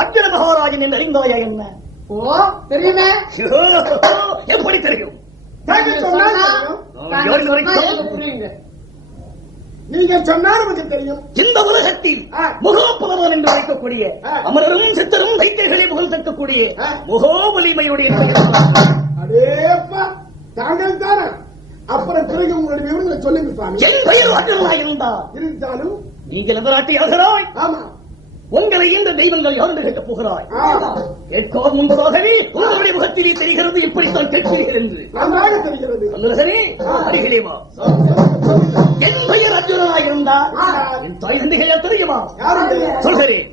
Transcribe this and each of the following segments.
அர்ஜுன மகாராஜன் என்று அறிந்தாயா என்ன? ஓ தெரியுமே. எப்படி தெரியும்? நீங்க சொன்னாலும் நமக்கு தெரியும். இந்த உலகத்தில் முகோபவன் என்று அழைக்கக்கூடிய அமரரும் சித்தரும் வைத்தியர்களை புகழ் தக்கக்கூடிய முகோவலிமையுடைய அடேப்பா தாங்கள் தானே. அப்புறம் பிறகு உங்களுடைய விவரங்களை சொல்லுங்க சுவாமி. என் பெயர் அர்ஜுனனாக இருந்தாலும் நீங்கள் எந்த நாட்டியாகிறாய்? ஆமா. உங்களை இந்த தெய்வங்கள் யாருன்னு கேட்க போகிறாய்? கேட்க முன்பதாகவே உங்களுடைய முகத்திலே தெரிகிறது இப்படித்தான் கேட்கிறீர்கள் என்று தெரிகிறது. அருகிலேமா என் பெயர் அர்ஜுனனாக இருந்தா என் தாய் தந்தைகள் தெரியுமா? சொல்கிறேன்.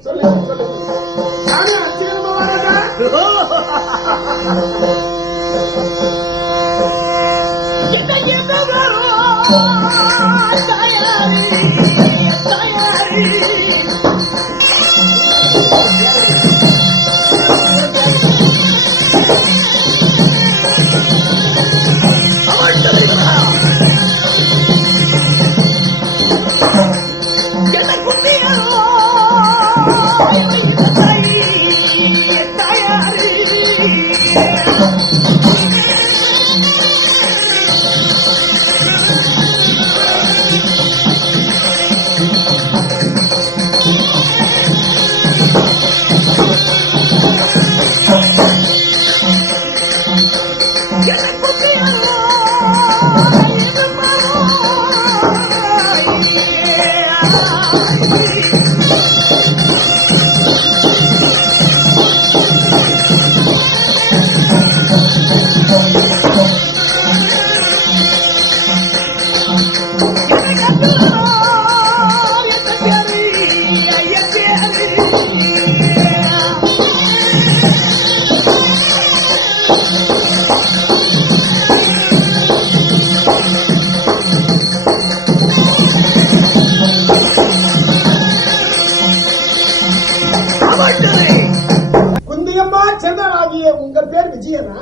உங்கள் பேர் விஜயனா?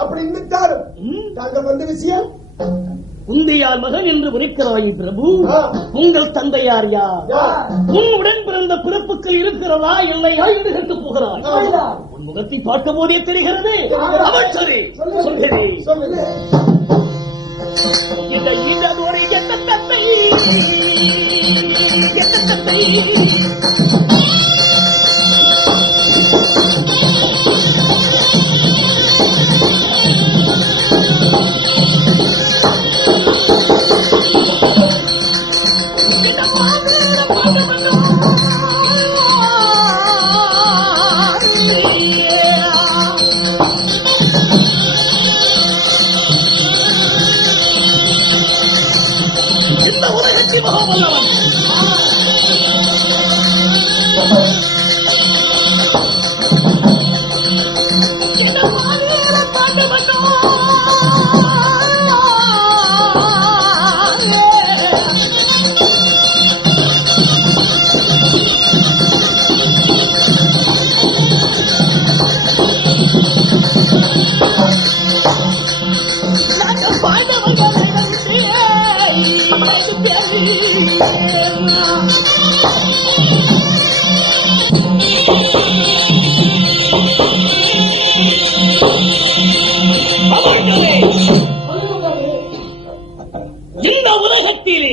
அப்படி இருந்தாலும் தாங்கள் வந்த விஷயம் குந்தியார் மகன் என்று உரைக்கிறாய் பிரபு. உங்கள் தந்தையார் யார்? உன்னுடன் பிறந்த பிறப்புகள் இருக்கிறதா இல்லையா என்று கேட்டு போகிறார். உன் முகத்தை பார்க்க போதே தெரிகிறது. சரி சொல்கிறேன். இந்த உலகத்திலே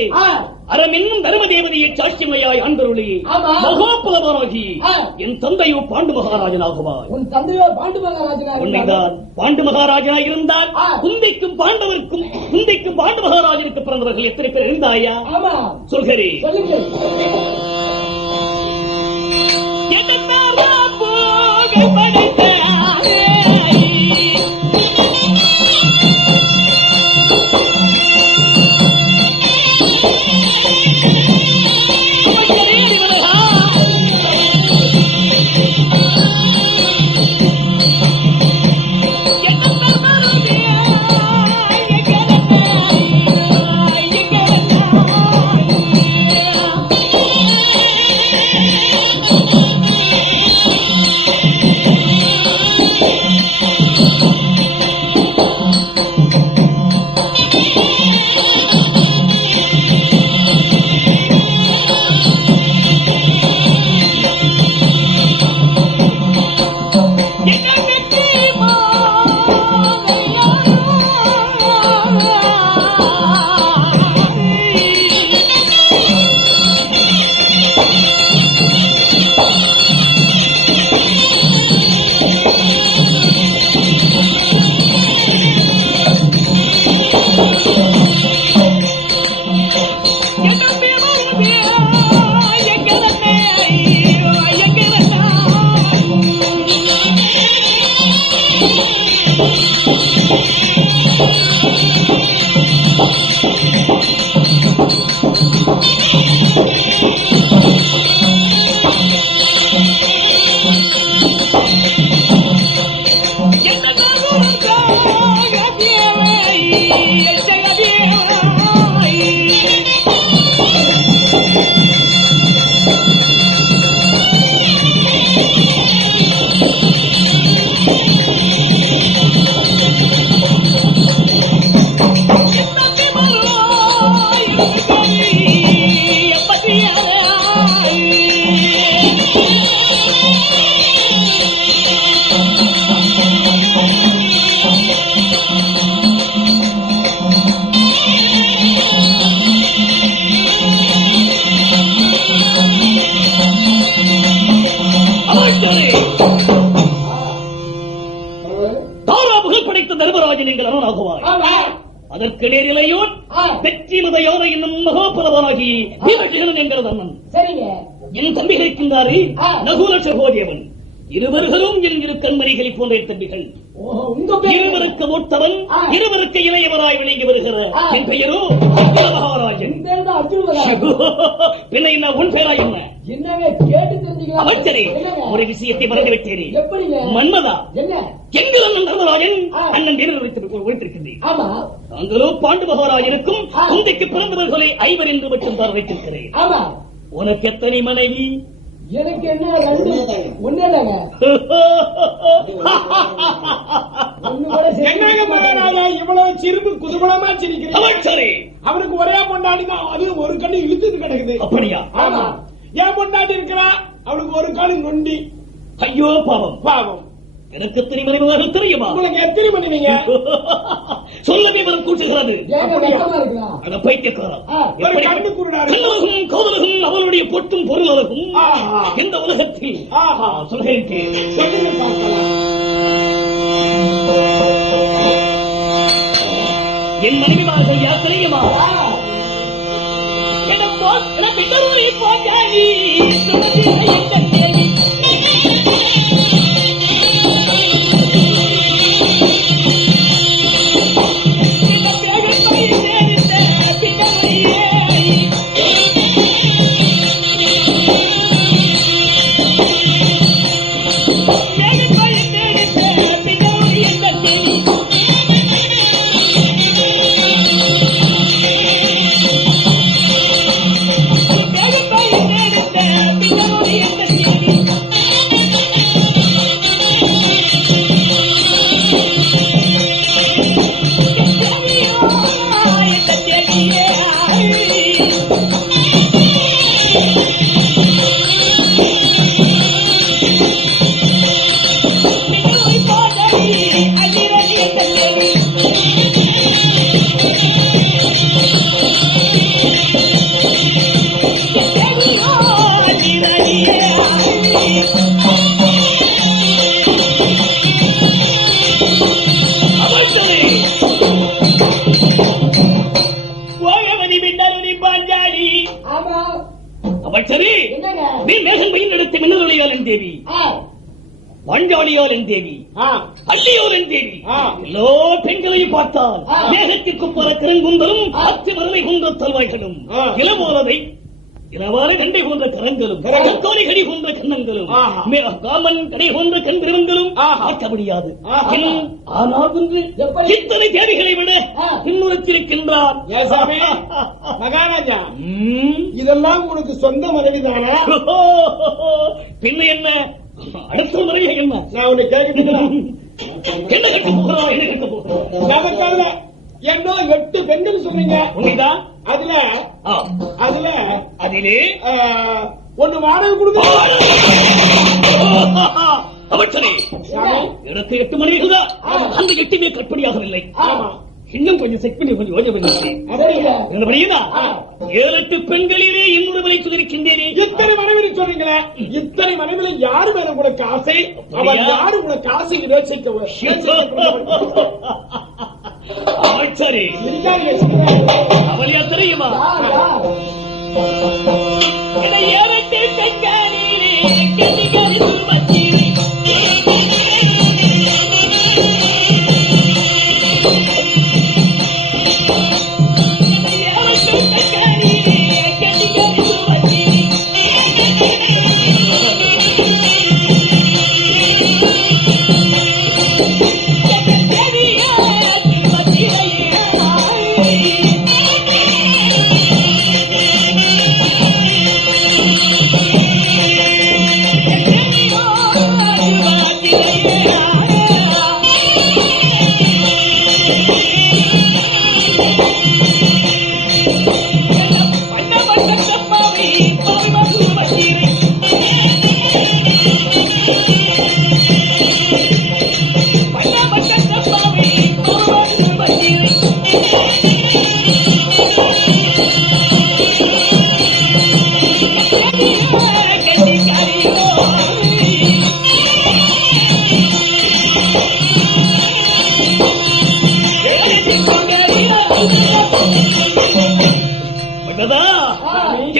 அறம் என்னும் தர்ம தேவதையை சாட்சிமையாய் அன்பருளி மகோ மகாபலமாகி என் தந்தையோ பாண்டு மகாராஜனாகுவார். உன் தந்தையோ பாண்டு மகாராஜனாக உண்மைதான். பாண்டு மகாராஜனாக இருந்தால் குந்திக்கும் பாண்டவருக்கும் குந்திக்கும் பாண்டு மகாராஜனுக்கு பிறந்தவர்கள் எத்தனை பேர் இருந்தாயா? ஆமா சொல்கிறேன். அதற்கு நேரிலையோன் வெற்றி மத யானை என்னும் மகாபலவானாகி வீரகிரன் என்கிறது அண்ணன். சரிங்க. என் தம்பிகள் இருக்கின்றாரே நகுல சகோதரியவன் இருவர்களும் என் இரு கண்மணிகளை போன்ற தம்பிகள். இருவருக்கு மூத்தவன் இருவருக்கு இளையவராய் விளங்கி வருகிற என் பெயரோ மகாராஜன். பின்ன என்ன உன் பெயரா என்ன? அமைச்சரே, ஒரு விஷயத்தை மறந்துவிட்டேனே. மன்மதா, எங்கள் அண்ணன் தர்மராஜன் அண்ணன் வீரர் வைத்திருக்கின்றேன். தாங்களோ பாண்டு மகாராஜனுக்கும் குந்திக்கு பிறந்தவர்களை 5 என்று மட்டும் தான் வைத்திருக்கிறேன். உனக்கு எத்தனை மனைவி? எனக்கு என்ன ஒன்னேதாங்க. இவ்வளவு சிறுபு குதுகுலமா சிரிக்கிறேன். அவனுக்கு ஒரே பொண்டாடி தான், அது ஒரு கண்ணு இழுத்துட்டு கிடக்குது. அப்படியா? ஆமா. ஏன் பொண்டாட்டி இருக்கிறா, அவளுக்கு ஒரு காலு நொண்டி. ஐயோ பாவம் பாவம். எனக்கு எத்தனை மனைவிகள் தெரியுமா? உங்களுக்கு எத்தனை மனைவிங்க? சொல்லவே வரும் கூட்டுகிறது. பைத்தியக்காரன் கோதலகும் அவளுடைய பொட்டும் பொருளகும் இந்த உலகத்தில் சொல்கிறேன். என் மனைவிமார்கள் யார் தெரியுமா? Yeah. சரி, நீ மேகங்கையில் எடுத்த மின்னலியாளன் தேவி, பாஞ்சாலியாளன் தேவி, அள்ளியோலன் தேவி, எல்லா பெண்களையும் பார்த்தால் மேகத்திற்கு பல கிரங்குந்தலும் அத்து மரலை கொன்ற தல்வாய்களும் இளமானதை இளவார கண்டை போன்ற கரங்களும் கற்கோலை கடி போன்ற கண்ணங்களும் காமன் கடை போன்ற கண் பிரிவங்களும் ஆக்க முடியாது. ஆனால் ஒன்று இத்தனை தேவிகளை விட பின்னுரைத்திருக்கின்றார் மகாராஜா. இதெல்லாம் உனக்கு சொந்த மனைவிதானா? பின்ன என்ன அடுத்த மனைவி என்ன? நான் உன்னை கேட்கிறேன். என்ன கட்ட போகிறோம், என்ன கட்ட போகிறோம்? நமக்காக என்ன 8 பெண்கள் சொன்னீங்க. உண்மைதான். அதிலே ஒன்னு வாடகை கொடுக்க அமைச்சரே, இடத்தை 8 மனைவிகள் தான். அந்த 8மே கற்பனையாகவில்லை. இன்னும் கொஞ்சம் செக் பண்ணி கொஞ்சம் யோஜனை 7-8 பெண்களிலே இன்னொருவரை சொல்லிருக்கின்றேனே. இத்தனை மனைவி சொல்றீங்களே, இத்தனை மனைவில யாரு மேல உனக்கு ஆசை? அவன் யாரு உனக்கு ஆசை யோசிக்க? அமைச்சரே, அவளையா தெரியுமா?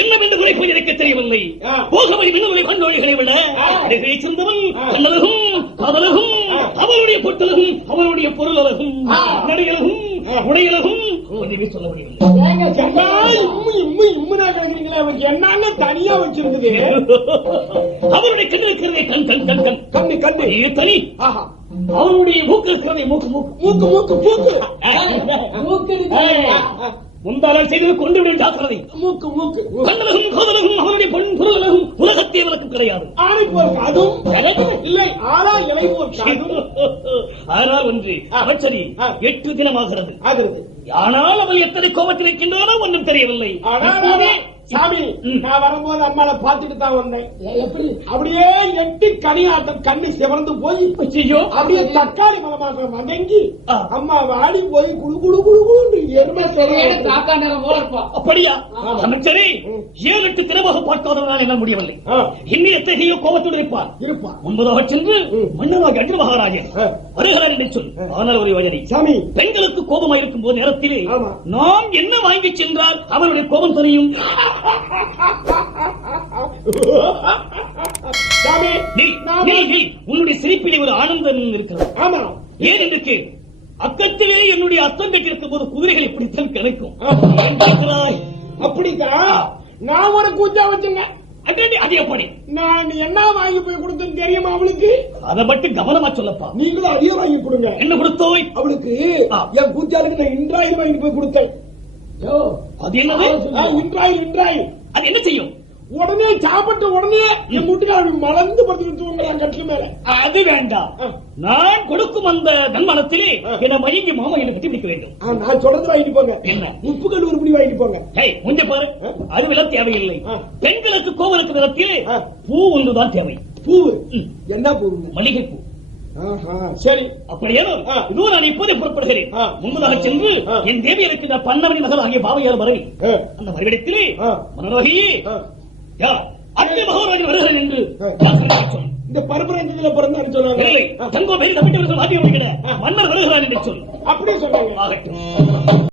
என்னவென்று குறைப்பது எனக்கு தெரியவில்லை. போகவழி மின்னலை கண்டோழிகளை விட அடைகளை சொந்தவன் கண்ணலகும் காதலகும் அவருடைய பொட்டலகும் அவருடைய பொருளலகும் நடையலகும் உடையலகும் சொல்ல முடியவில்லை. என்ன தனியா வச்சிருந்தது? அவருடைய கண் இருக்கிறதே கண் கண் கண் கண் கண்ணு கண்ணு தனி. அவருடைய மூக்கு இருக்கிறதே மூக்கு மூக்கு மூக்கு மூக்கு மூக்கு முந்தாளால் செய்தது கொண்டு விட ஜாக்கிரதை. மூக்கு மூக்கு கண்ணலகும் கோதலகும் அவருடைய பொன் பொருளலகும் உலகத்தே விளக்கம் கிடையாது. அதுவும் இல்லை. ஆனால் ஒன்று அமைச்சரி 8 தினமாகிறது. ஆனால் அவள் எத்தனை கோபத்தில் இருக்கின்றானோ ஒன்றும் தெரியவில்லை. சாமி, நான் வரும்போது அம்மாவை பார்த்துட்டு தான் வந்தேன். எப்படி அப்படியே 8 கனியாட்டம் கண்ணை சிவந்து போய் அப்படியே தக்காளி மலமாக மடங்கி அம்மா வாடி போய் குடு குடு குடு குடு அப்படியா? அமைச்சரே, 7-8 தினமாக பார்க்காதவனால் என்ன முடியவில்லை. இன்னும் எத்தகைய கோபத்தோடு இருப்பார். முன்பதாக சென்று மன்னராக அன்று மகாராஜன் வருகிறார் என்று சொல். ஆனால் ஒரு யோஜனை சாமி, பெண்களுக்கு கோபமாக இருக்கும் போது நேரத்திலே நாம் என்ன வாங்கி சென்றால் அவருடைய கோபம் தெரியும். உன்னுடைய சிரிப்பிலே ஒரு ஆனந்தம் இருக்கிறது. ஆமா, ஏன் என்று அக்கத்திலே என்னுடைய அர்த்தம் பெற்றிருக்கும் போது குதிரைகள் இப்படித்தான் கிடைக்கும். அப்படித்தான் நான் ஒரு கூச்சா வச்சுங்க. அது எப்படி? நான் என்ன வாங்கி போய் கொடுத்தேன்னு தெரியுமா அவளுக்கு? அதை மட்டும் கவனமா சொல்லப்பா. நீங்களும் அதையே வாங்கி கொடுங்க. என்ன கொடுத்தோய் அவளுக்கு? என் கூச்சாருக்கு நான் இன்றாயில் வாங்கி போய் கொடுத்தேன். அது என்னது? இன்றாயில் அது என்ன செய்யும்? உடனே சாப்பிட்ட உடனே என் வீட்டுக்கு மலர்ந்து படுத்துக்கிட்டு கட்டில மேல. அது வேண்டாம். நான் கொடுக்கும் அந்த தன்மானத்திலே என மயங்கி மாமா என்னை பற்றி பிடிக்க வேண்டும். நான் சொல்றது வாங்கிட்டு போங்க. என்ன? உப்பு கல் உருப்படி வாங்கிட்டு போங்க. கொஞ்சம் பாரு, அது விலை தேவையில்லை. பெண்களுக்கு கோவலுக்கு நிலத்தில் பூ ஒன்றுதான் தேவை. பூ என்ன பூ? மல்லிகை பூ. சரி, அப்படியேனோ இதோ நான் இப்போதே புறப்படுகிறேன். முன்பதாக சென்று என் தேவியருக்கு இந்த பன்னவனி மகள் ஆகிய பாவையார் வரவி அந்த மறுவிடத்திலே மனோரகியே அத்தை மகாராஜன் வருகிறேன் என்று வாசகர் சொல். இந்த பருப்பு ரஞ்சத்துல பிறந்தான்னு சொல்லுவாங்க. இல்லை, தங்கோ பெயர் தப்பிட்டு வாத்தியம் மன்னர் வருகிறான் என்று சொல். அப்படியே சொல்றாங்க. ஆகட்டும்.